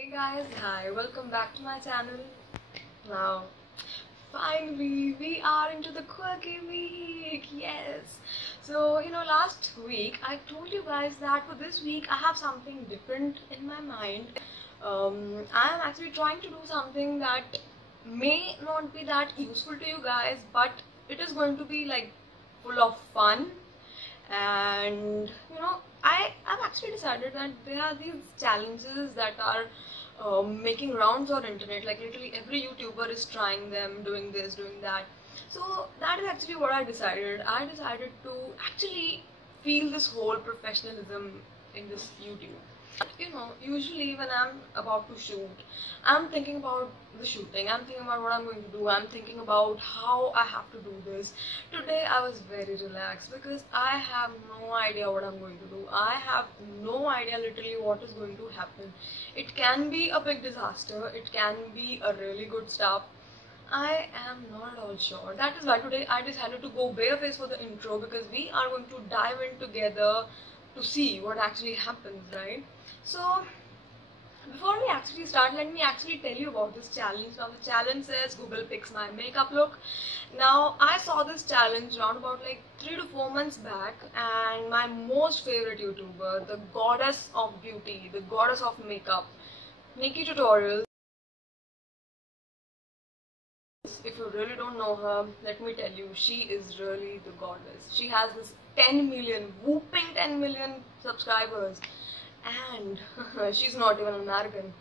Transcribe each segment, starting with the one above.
Hey guys, hi, welcome back to my channel. Now, finally, we are into the quirky week, yes. So, last week I told you guys that for this week I have something different in my mind. I am actually trying to do something that may not be that useful to you guys, but it is going to be like full of fun. And I have actually decided that there are these challenges that are making rounds on internet. Like literally every YouTuber is trying them, doing this, doing that. So that is actually what I decided. I decided to actually feel this whole professionalism in this YouTube. Usually when I'm about to shoot, I'm thinking about the shooting, I'm thinking about what I'm going to do, I'm thinking about how I have to do this. Today I was very relaxed because I have no idea what I'm going to do. I have no idea literally what is going to happen. It can be a big disaster, it can be a really good stuff. I am not at all sure. That is why today I decided to go barefaced for the intro, because we are going to dive in together to see what actually happens, right? So before we actually start, let me actually tell you about this challenge. Now the challenge says Google picks my makeup look. Now I saw this challenge around about like 3 to 4 months back, and my most favorite YouTuber, the goddess of beauty, the goddess of makeup, Nikki Tutorials. If you really don't know her, let me tell you, she is really the goddess. She has this 10 million, whooping 10 million subscribers, and she's not even American.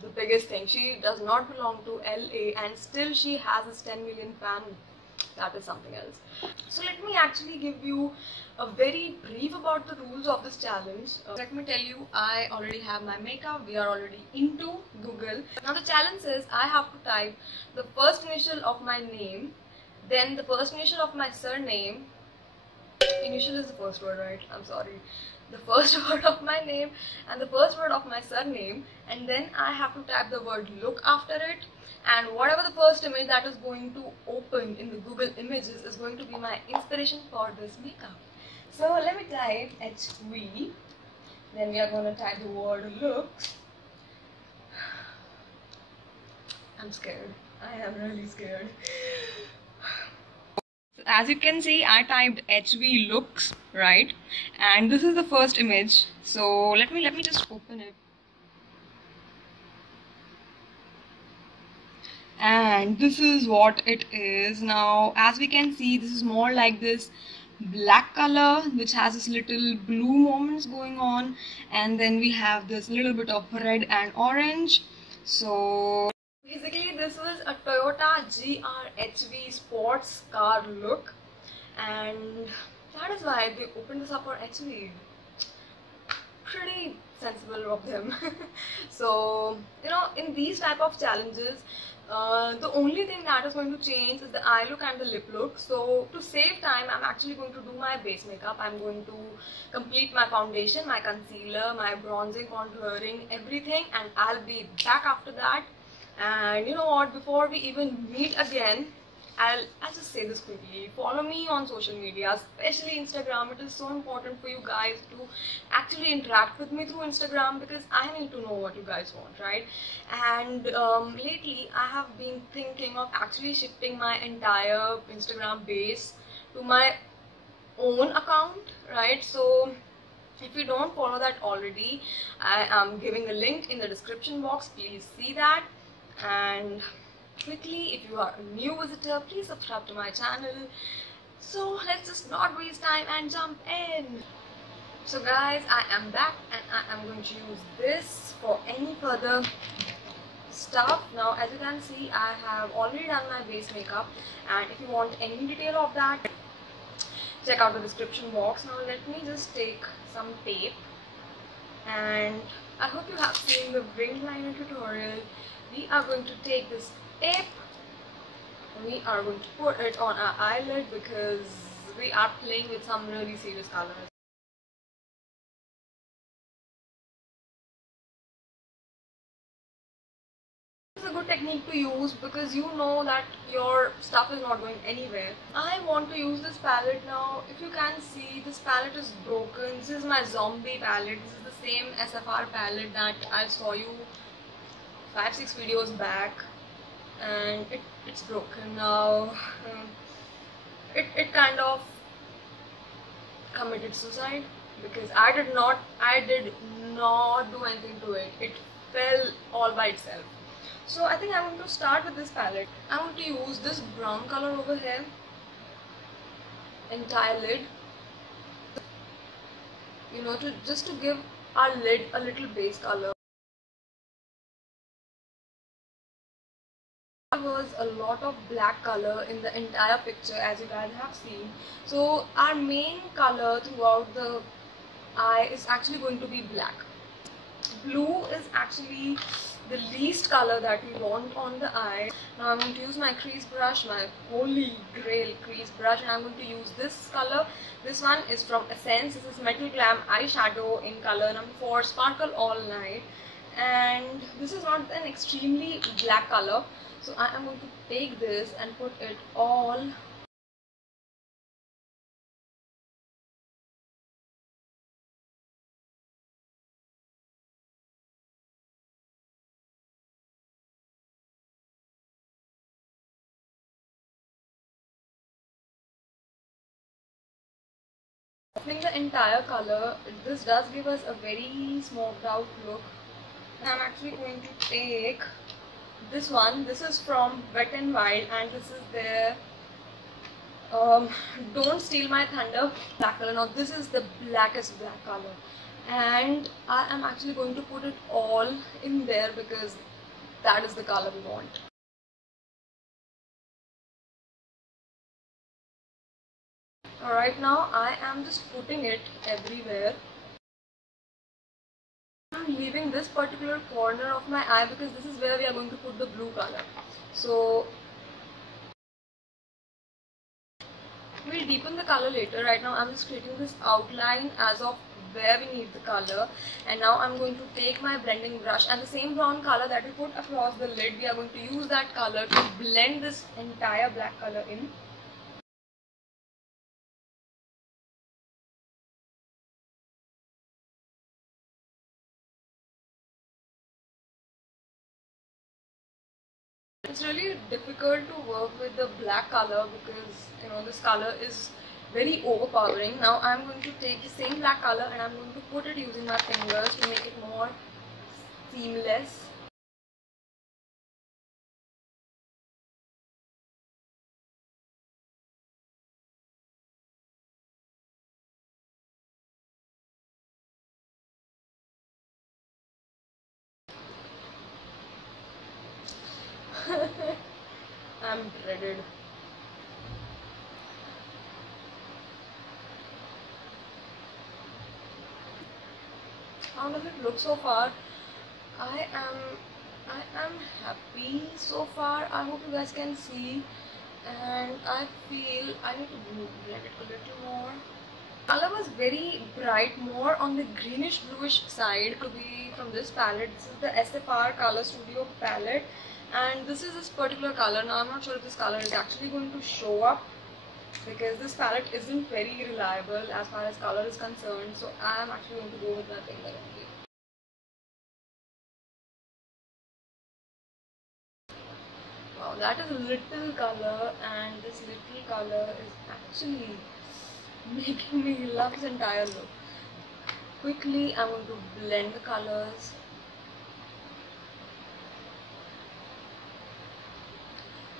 The biggest thing, she does not belong to LA, and still she has this 10 million fan. That is something else. So let me actually give you a very brief about the rules of this challenge. Let me tell you, I already have my makeup. We are already into Google. Now the challenge says I have to type the first initial of my name, then the first initial of my surname. Initial is the first word, right? I'm sorry. The first word of my name and the first word of my surname, and then I have to type the word look after it, and whatever the first image that is going to open in the Google images is going to be my inspiration for this makeup. So let me type HV, then we are going to type the word looks. I'm scared. I am really scared. As you can see, I typed HV looks, right? And this is the first image. So let me just open it. And this is what it is. Now as we can see, this is more like this black color which has this little blue moments going on, and then we have this little bit of red and orange. So basically this was a Toyota GR-HV sports car look, and that is why they opened this up for HV. Pretty sensible of them. So in these type of challenges, the only thing that is going to change is the eye look and the lip look. So to save time, I'm actually going to do my base makeup. I'm going to complete my foundation, my concealer, my bronzing, contouring, everything, and I'll be back after that. And you know what, before we even meet again, I'll just say this quickly. Follow me on social media, especially Instagram. It is so important for you guys to actually interact with me through Instagram, because I need to know what you guys want, right? And lately I have been thinking of actually shifting my entire Instagram base to my own account, right? So if you don't follow that already, I am giving a link in the description box. Please see that. And quickly, if you are a new visitor, please subscribe to my channel. So let's just not waste time and jump in. So guys, I am back, and I am going to use this for any further stuff. Now as you can see, I have already done my base makeup, and if you want any detail of that, check out the description box. Now let me just take some tape, and I hope you have seen the wing liner tutorial. We are going to take this tape, we are going to put it on our eyelid, because we are playing with some really serious colors. This is a good technique to use, because you know that your stuff is not going anywhere. I want to use this palette. Now if you can see, this palette is broken. This is my zombie palette. This is the same SFR palette that I saw you 5-6 videos back, and it's broken now. It kind of committed suicide because I did not do anything to it. It fell all by itself. So I think I'm going to start with this palette. I'm going to use this brown color over here, entire lid, you know, just to give our lid a little base color. There was a lot of black color in the entire picture, as you guys have seen. So our main color throughout the eye is actually going to be black. Blue is actually the least color that we want on the eye. Now I'm going to use my crease brush, my holy grail crease brush, and I'm going to use this color. This one is from Essence. This is Metal Glam eyeshadow in color number 4, Sparkle All Night. And this is not an extremely black color, so I am going to take this and put it all softening the entire color. This does give us a very smoked out look. I'm actually going to take this one. This is from WetnWild, and this is their Don't Steal My Thunder black color. Now this is the blackest black color, and I am actually going to put it all in there because that is the color we want. Alright, now I am just putting it everywhere. I'm leaving this particular corner of my eye because this is where we are going to put the blue color. So we'll deepen the color later. Right now I'm just creating this outline as of where we need the color, and now I'm going to take my blending brush and the same brown color that we put across the lid, we are going to use that color to blend this entire black color in. It's really difficult to work with the black color because, you know, this color is very overpowering. Now I'm going to take the same black color and I'm going to put it using my fingers to make it more seamless. I'm dreaded. How does it look so far? I am happy so far. I hope you guys can see, and I feel I need to blend it a little more. Color was very bright, more on the greenish bluish side to be from this palette. This is the SFR Color Studio palette, and this is this particular color. Now I'm not sure if this color is actually going to show up because this palette isn't very reliable as far as color is concerned, so I am actually going to go with my finger only. Wow, that is a little color, and this little color is actually making me love this entire look. Quickly, I'm going to blend the colors.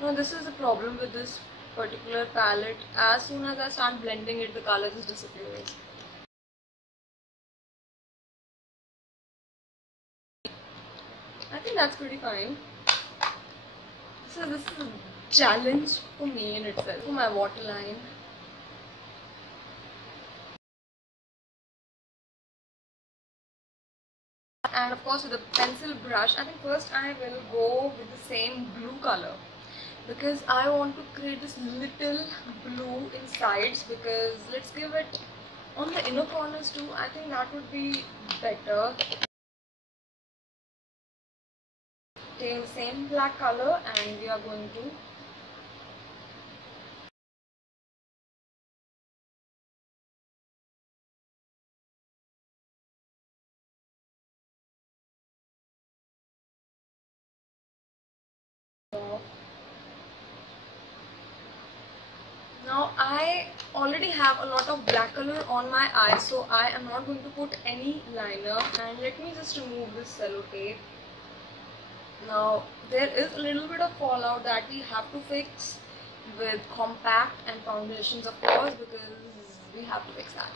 Now this is the problem with this particular palette. As soon as I start blending it, the color just disappears. I think that's pretty fine. So this is a challenge for me in itself. For my waterline. And of course with the pencil brush, I think first I will go with the same blue color because I want to create this little blue in sides, because let's give it on the inner corners too. I think that would be better. Take the same black color and we are going to Now I already have a lot of black color on my eyes, so I am not going to put any liner. And let me just remove this sellotape. Now there is a little bit of fallout that we have to fix with compact and foundations, of course, because we have to fix that.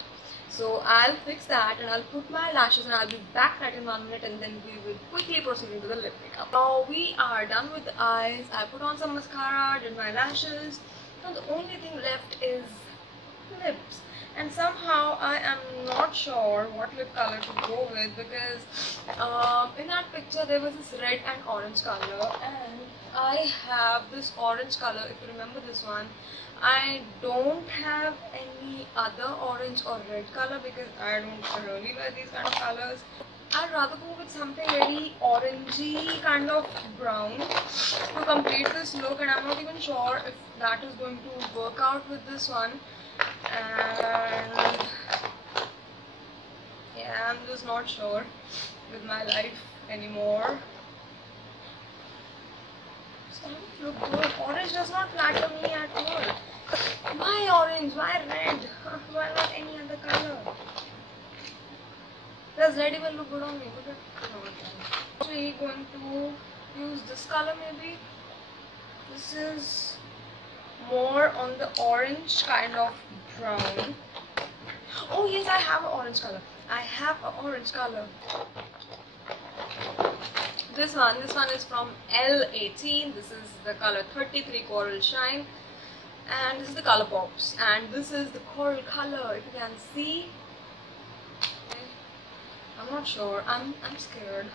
So I'll fix that and I'll put my lashes and I'll be back at in 1 minute, and then we will quickly proceed into the lip makeup. Now we are done with the eyes. I put on some mascara, did my lashes. Now the only thing left is lips, and somehow I am not sure what lip color to go with, because in that picture there was this red and orange color, and I have this orange color. If you remember this one, I don't have any other orange or red color because I don't really wear these kind of colors. I'd rather go with something very orangey kind of brown to complete this look, and I'm not even sure if that is going to work out with this one. And yeah, I'm just not sure with my life anymore. It's starting to look good. Orange does not flatter me at all. Why orange? Why red? Why not any other color? Does red even look good on me? So we're going to use this color maybe. This is more on the orange kind of brown. Oh yes, I have an orange color. I have an orange color. This one is from ELLE. This is the color 33 Coral Shine, and this is the ColourPops, and this is the coral color. If you can see, I'm not sure. I'm scared.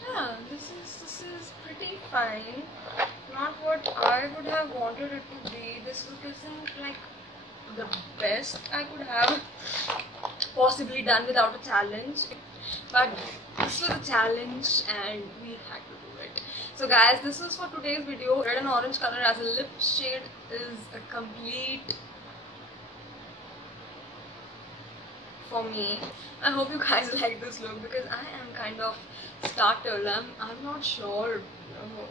Yeah, this is pretty fine. Not what I would have wanted it to be. This isn't like the best I could have possibly done without a challenge, but this was a challenge and we had to do it. So guys, this was for today's video. Red and orange color as a lip shade is a complete for me. I hope you guys like this look because I am kind of startled. I'm not sure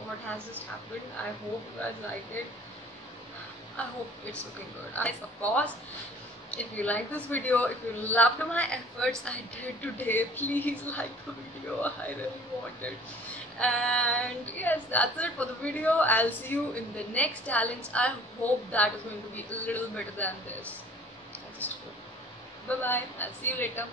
what has just happened. I hope you guys like it. I hope it's looking good. Guys, of course, if you like this video, if you loved my efforts I did today, please like the video. I really want it. And yes, that's it for the video. I'll see you in the next challenge. I hope that is going to be a little better than this. I just hope. Bye bye. I'll see you later.